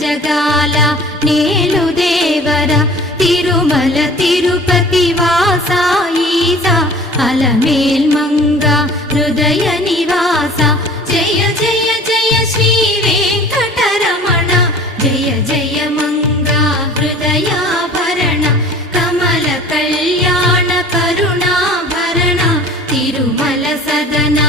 జగాల నేలు దేవర తిరుమల తిరుపతి వాసా ఈసా అలమేల్ మంగ హృదయ నివాస జయ జయ జయ శ్రీ వెంకటరమణ జయ జయ మంగ హృదయాభరణ కమల కళ్యాణ కరుణాభరణ తిరుమల సదనా